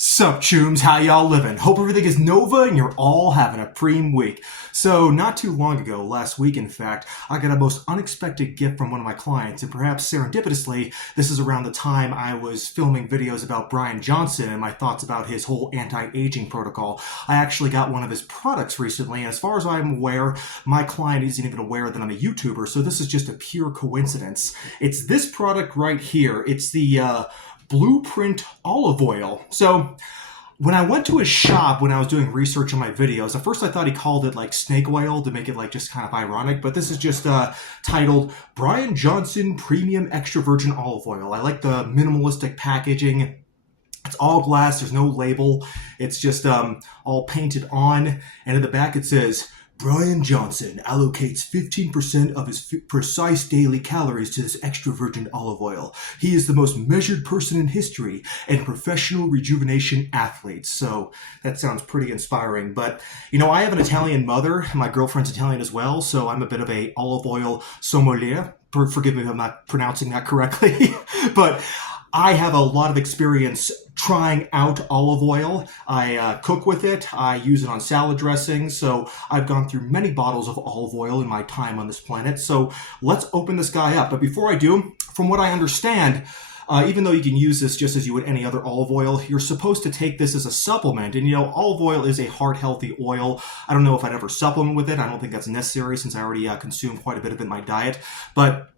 Sup, chooms, how y'all living? Hope everything is Nova and you're all having a preem week. So, not too long ago, last week in fact, I got a most unexpected gift from one of my clients, and perhaps serendipitously, this is around the time I was filming videos about Bryan Johnson and my thoughts about his whole anti-aging protocol. I actually got one of his products recently, and as far as I'm aware, my client isn't even aware that I'm a YouTuber, so this is just a pure coincidence. It's this product right here. It's the Blueprint olive oil. So when I went to his shop when I was doing research on my videos, at first I thought he called it like snake oil to make it like just kind of ironic, but this is just titled Bryan Johnson Premium Extra Virgin Olive Oil. I like the minimalistic packaging. It's all glass, there's no label. It's just all painted on, and in the back it says, Bryan Johnson allocates 15% of his precise daily calories to this extra virgin olive oil. He is the most measured person in history and professional rejuvenation athlete. So that sounds pretty inspiring. But, you know, I have an Italian mother. My girlfriend's Italian as well, so I'm a bit of a olive oil sommelier. Forgive me if I'm not pronouncing that correctly. But I have a lot of experience trying out olive oil. I cook with it. I use it on salad dressing. So I've gone through many bottles of olive oil in my time on this planet. So let's open this guy up. But before I do, from what I understand, even though you can use this just as you would any other olive oil, you're supposed to take this as a supplement. And, you know, olive oil is a heart-healthy oil. I don't know if I'd ever supplement with it. I don't think that's necessary since I already consume quite a bit of it in my diet. But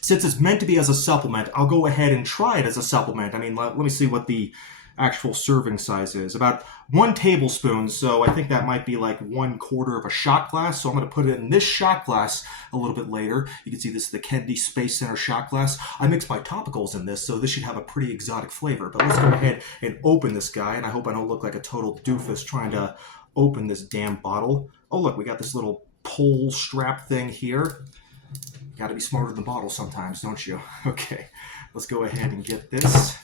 since it's meant to be as a supplement, I'll go ahead and try it as a supplement. I mean, let me see what the actual serving size is. About 1 tablespoon, so I think that might be like 1/4 of a shot glass. So I'm going to put it in this shot glass a little bit later. You can see this is the Kennedy Space Center shot glass. I mix my topicals in this, so this should have a pretty exotic flavor. But let's go ahead and open this guy, and I hope I don't look like a total doofus trying to open this damn bottle. Oh, look, we got this little pole strap thing here. Got to be smarter than the bottle sometimes, don't you? Okay, let's go ahead and get this.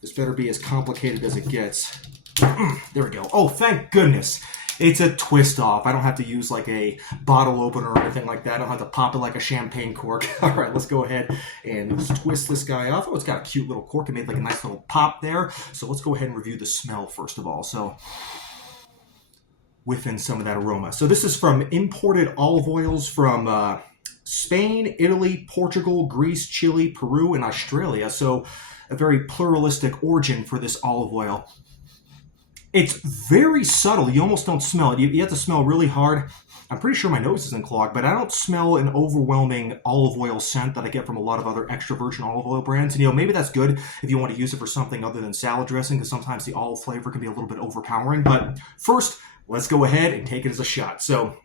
This better be as complicated as it gets. There we go. Oh, thank goodness. It's a twist off. I don't have to use like a bottle opener or anything like that. I don't have to pop it like a champagne cork. All right, let's go ahead and twist this guy off. Oh, it's got a cute little cork. It made like a nice little pop there. So let's go ahead and review the smell first of all. So whiff in some of that aroma. So this is from imported olive oils from Spain, Italy, Portugal, Greece, Chile, Peru, and Australia. So a very pluralistic origin for this olive oil. It's very subtle. You almost don't smell it. You have to smell really hard. I'm pretty sure my nose isn't clogged, but I don't smell an overwhelming olive oil scent that I get from a lot of other extra virgin olive oil brands. And, you know, maybe that's good if you want to use it for something other than salad dressing, because sometimes the olive flavor can be a little bit overpowering. But first, let's go ahead and take it as a shot. So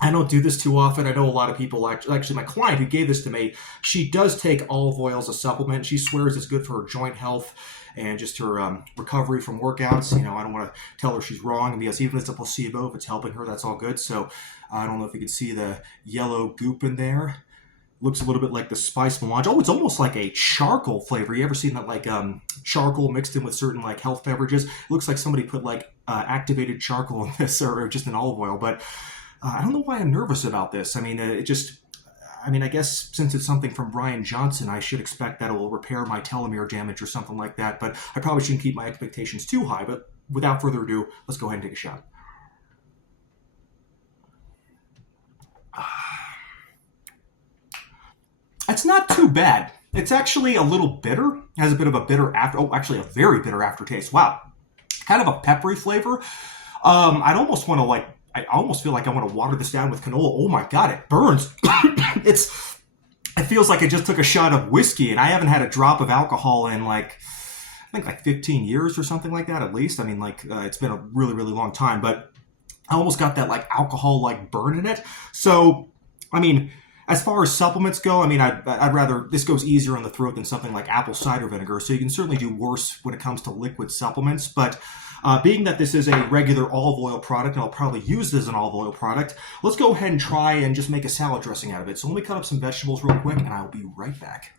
I don't do this too often. I know a lot of people, actually my client who gave this to me, she does take olive oil as a supplement. She swears it's good for her joint health and just her recovery from workouts. You know, I don't want to tell her she's wrong, because even if it's a placebo, if it's helping her, that's all good. So I don't know if you can see the yellow goop in there. Looks a little bit like the spice melange. Oh, it's almost like a charcoal flavor. You ever seen that, like charcoal mixed in with certain like health beverages? It looks like somebody put like activated charcoal in this, or just an olive oil. But I don't know why I'm nervous about this. I mean, I guess since it's something from Bryan Johnson, I should expect that it will repair my telomere damage or something like that. But I probably shouldn't keep my expectations too high. But without further ado, let's go ahead and take a shot. It's not too bad. It's actually a little bitter. It has a bit of a bitter actually a very bitter aftertaste. Wow. Kind of a peppery flavor. I almost feel like I want to water this down with canola. Oh my God, it burns. It feels like I just took a shot of whiskey, and I haven't had a drop of alcohol in I think 15 years or something like that at least. I mean, it's been a really, really long time, but I almost got that like alcohol like burn in it. So, I mean, as far as supplements go, I mean, I'd rather this goes easier on the throat than something like apple cider vinegar. So you can certainly do worse when it comes to liquid supplements. But being that this is a regular olive oil product, and I'll probably use this as an olive oil product, let's go ahead and try and just make a salad dressing out of it. So let me cut up some vegetables real quick, and I'll be right back.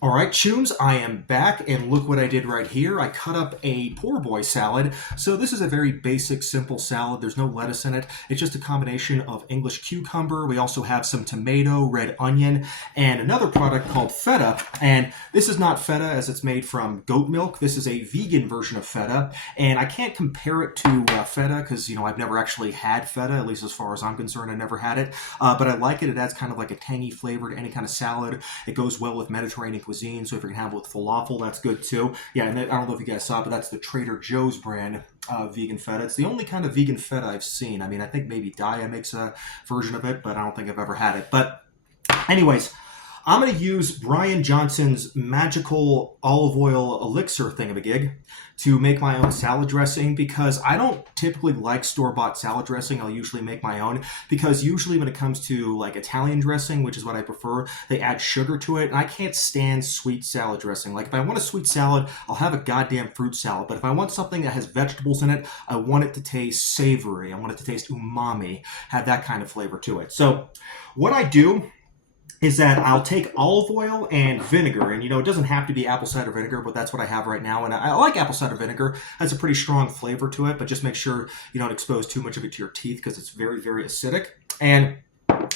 All right, Chooms, I am back, and look what I did right here. I cut up a poor boy salad. So this is a very basic, simple salad. There's no lettuce in it. It's just a combination of English cucumber. We also have some tomato, red onion, and another product called feta. And this is not feta as it's made from goat milk. This is a vegan version of feta, and I can't compare it to feta because, I've never actually had feta, at least as far as I'm concerned. I never had it, but I like it. It adds kind of like a tangy flavor to any kind of salad. It goes well with Mediterranean cuisine, so if you can have it with falafel, that's good too. Yeah, and I don't know if you guys saw it, but that's the Trader Joe's brand vegan feta. It's the only kind of vegan feta I've seen. I mean, I think maybe Daya makes a version of it, but I don't think I've ever had it. But anyways, I'm going to use Bryan Johnson's magical olive oil elixir thingamajig to make my own salad dressing because I don't typically like store-bought salad dressing. I'll usually make my own because usually when it comes to like Italian dressing, which is what I prefer, they add sugar to it, and I can't stand sweet salad dressing. Like if I want a sweet salad, I'll have a goddamn fruit salad, but if I want something that has vegetables in it, I want it to taste savory. I want it to taste umami, have that kind of flavor to it. So what I do is that I'll take olive oil and vinegar, and it doesn't have to be apple cider vinegar, but that's what I have right now, and I like apple cider vinegar. It has a pretty strong flavor to it, but just make sure you don't expose too much of it to your teeth because it's very, very acidic. And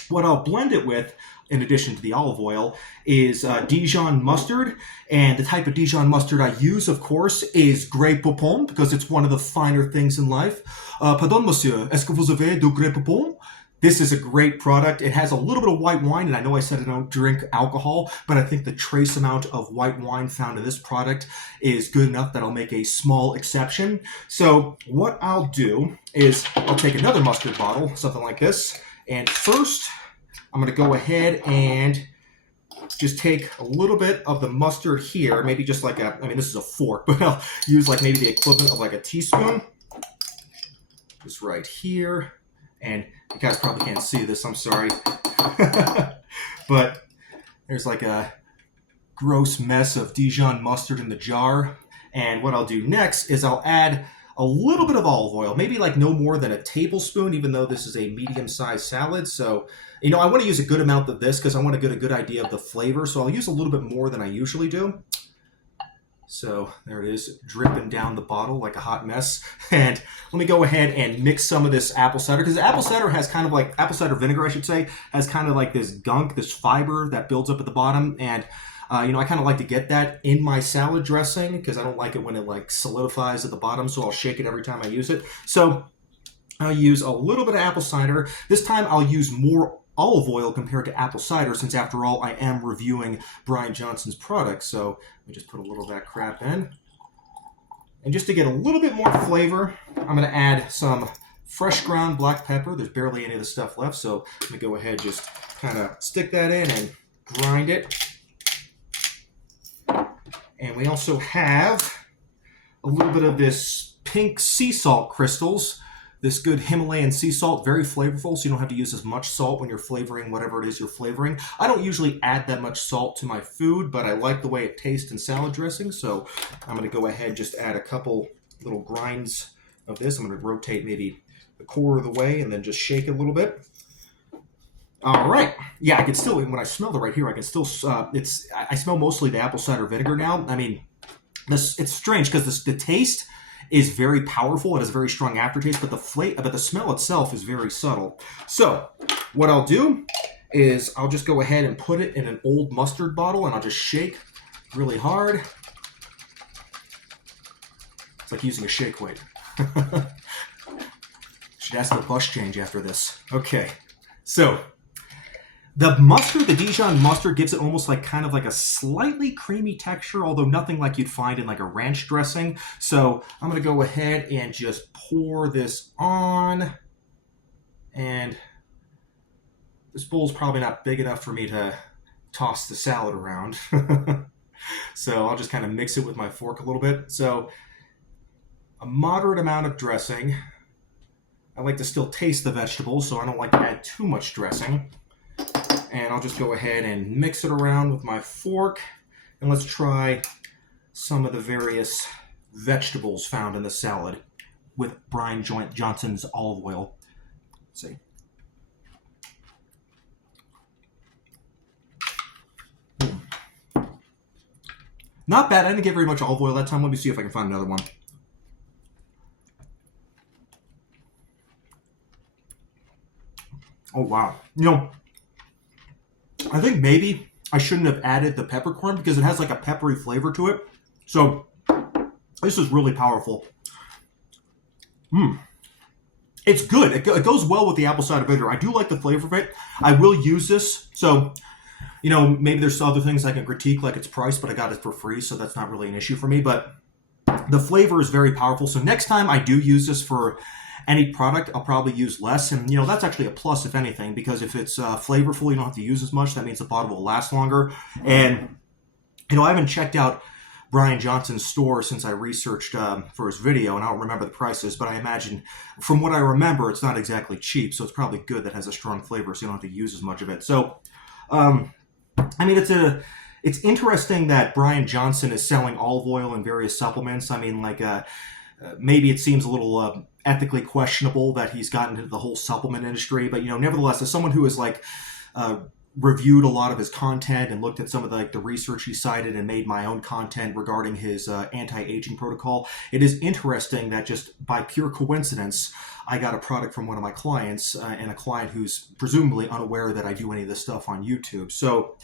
what I'll blend it with, in addition to the olive oil, is Dijon mustard, and the type of Dijon mustard I use, of course, is Grey Poupon, because it's one of the finer things in life. Pardon, monsieur, est-ce que vous avez du Grey Poupon? This is a great product. It has a little bit of white wine, and I know I said I don't drink alcohol, but I think the trace amount of white wine found in this product is good enough that I'll make a small exception. So what I'll do is I'll take another mustard bottle, something like this, and first I'm going to go ahead and just take a little bit of the mustard here, maybe just like this is a fork, but I'll use like maybe the equivalent of like a teaspoon, just right here. And you guys probably can't see this, I'm sorry. But there's like a gross mess of Dijon mustard in the jar. And what I'll do next is I'll add a little bit of olive oil, maybe like no more than a tablespoon, even though this is a medium-sized salad. So, I want to use a good amount of this because I want to get a good idea of the flavor. So I'll use a little bit more than I usually do. So there it is, dripping down the bottle like a hot mess. And let me go ahead and mix some of this apple cider, because apple cider has kind of like, apple cider vinegar, I should say, has kind of like this gunk, this fiber that builds up at the bottom. And, I kind of like to get that in my salad dressing because I don't like it when it like solidifies at the bottom. So I'll shake it every time I use it. So I'll use a little bit of apple cider. This time I'll use more olive oil compared to apple cider, since after all, I am reviewing Bryan Johnson's product. So let me just put a little of that crap in. And just to get a little bit more flavor, I'm going to add some fresh ground black pepper. There's barely any of the stuff left, so let me go ahead, just kind of stick that in and grind it. And we also have a little bit of this pink sea salt crystals. This good Himalayan sea salt, very flavorful, so you don't have to use as much salt when you're flavoring whatever it is you're flavoring. I don't usually add that much salt to my food, but I like the way it tastes in salad dressing, so I'm going to go ahead and just add a couple little grinds of this. I'm going to rotate maybe a quarter of the way and then just shake it a little bit. All right. Yeah, I can still, when I smell it right here, I can still, I smell mostly the apple cider vinegar now. I mean, it's strange because the taste is very powerful. It has a very strong aftertaste, but the smell itself is very subtle. So what I'll do is I'll just go ahead and put it in an old mustard bottle, and I'll just shake really hard. It's like using a shake weight. Should ask for a bus change after this. Okay, so the mustard, the Dijon mustard, gives it almost like kind of like a slightly creamy texture, although nothing like you'd find in like a ranch dressing. So I'm going to go ahead and just pour this on. And this bowl's probably not big enough for me to toss the salad around. So I'll just kind of mix it with my fork a little bit. So a moderate amount of dressing. I like to still taste the vegetables, so I don't like to add too much dressing. And I'll just go ahead and mix it around with my fork. And let's try some of the various vegetables found in the salad with Bryan Johnson's olive oil. Let's see. Not bad. I didn't get very much olive oil that time. Let me see if I can find another one. Oh, wow. I think maybe I shouldn't have added the peppercorn because it has like a peppery flavor to it. So this is really powerful. It's good. It goes well with the apple cider vinegar. I do like the flavor of it. I will use this. So, maybe there's other things I can critique, like its price, but I got it for free, so that's not really an issue for me. But the flavor is very powerful. So next time I do use this for any product, I'll probably use less. And, that's actually a plus, if anything, because if it's flavorful, you don't have to use as much. That means the bottle will last longer. And, I haven't checked out Bryan Johnson's store since I researched for his video, and I don't remember the prices, but I imagine, from what I remember, it's not exactly cheap, so it's probably good that it has a strong flavor, so you don't have to use as much of it. So, it's interesting that Bryan Johnson is selling olive oil and various supplements. Maybe it seems a little ethically questionable that he's gotten into the whole supplement industry, but nevertheless, as someone who is reviewed a lot of his content and looked at some of the research he cited and made my own content regarding his anti-aging protocol, it is interesting that just by pure coincidence, I got a product from one of my clients and a client who's presumably unaware that I do any of this stuff on YouTube. So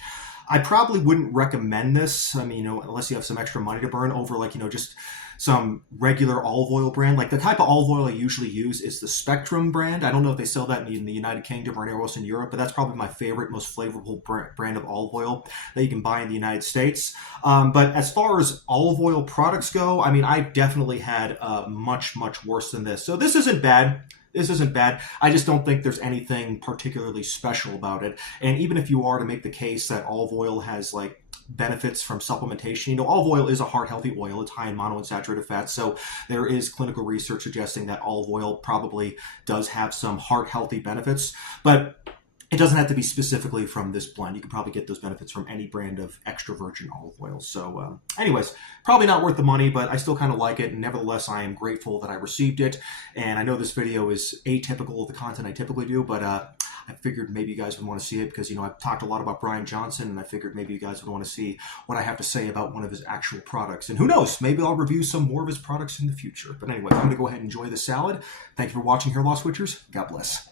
I probably wouldn't recommend this. Unless you have some extra money to burn over just some regular olive oil brand. Like the type of olive oil I usually use is the Spectrum brand. I don't know if they sell that in the United Kingdom or anywhere else in Europe, but that's probably my favorite, most flavorful brand of olive oil that you can buy in the United States. But as far as olive oil products go, I've definitely had much, much worse than this. So this isn't bad. This isn't bad. I just don't think there's anything particularly special about it. And even if you are to make the case that olive oil has benefits from supplementation, olive oil is a heart healthy oil. It's high in monounsaturated fats. So there is clinical research suggesting that olive oil probably does have some heart healthy benefits. But it doesn't have to be specifically from this blend. You can probably get those benefits from any brand of extra virgin olive oil. So anyways, probably not worth the money, but I still kind of like it. And nevertheless, I am grateful that I received it. And I know this video is atypical of the content I typically do, but I figured maybe you guys would want to see it because, I've talked a lot about Bryan Johnson, and I figured maybe you guys would want to see what I have to say about one of his actual products. And who knows, maybe I'll review some more of his products in the future. But anyway, I'm going to go ahead and enjoy the salad. Thank you for watching here, Law Switchers. God bless.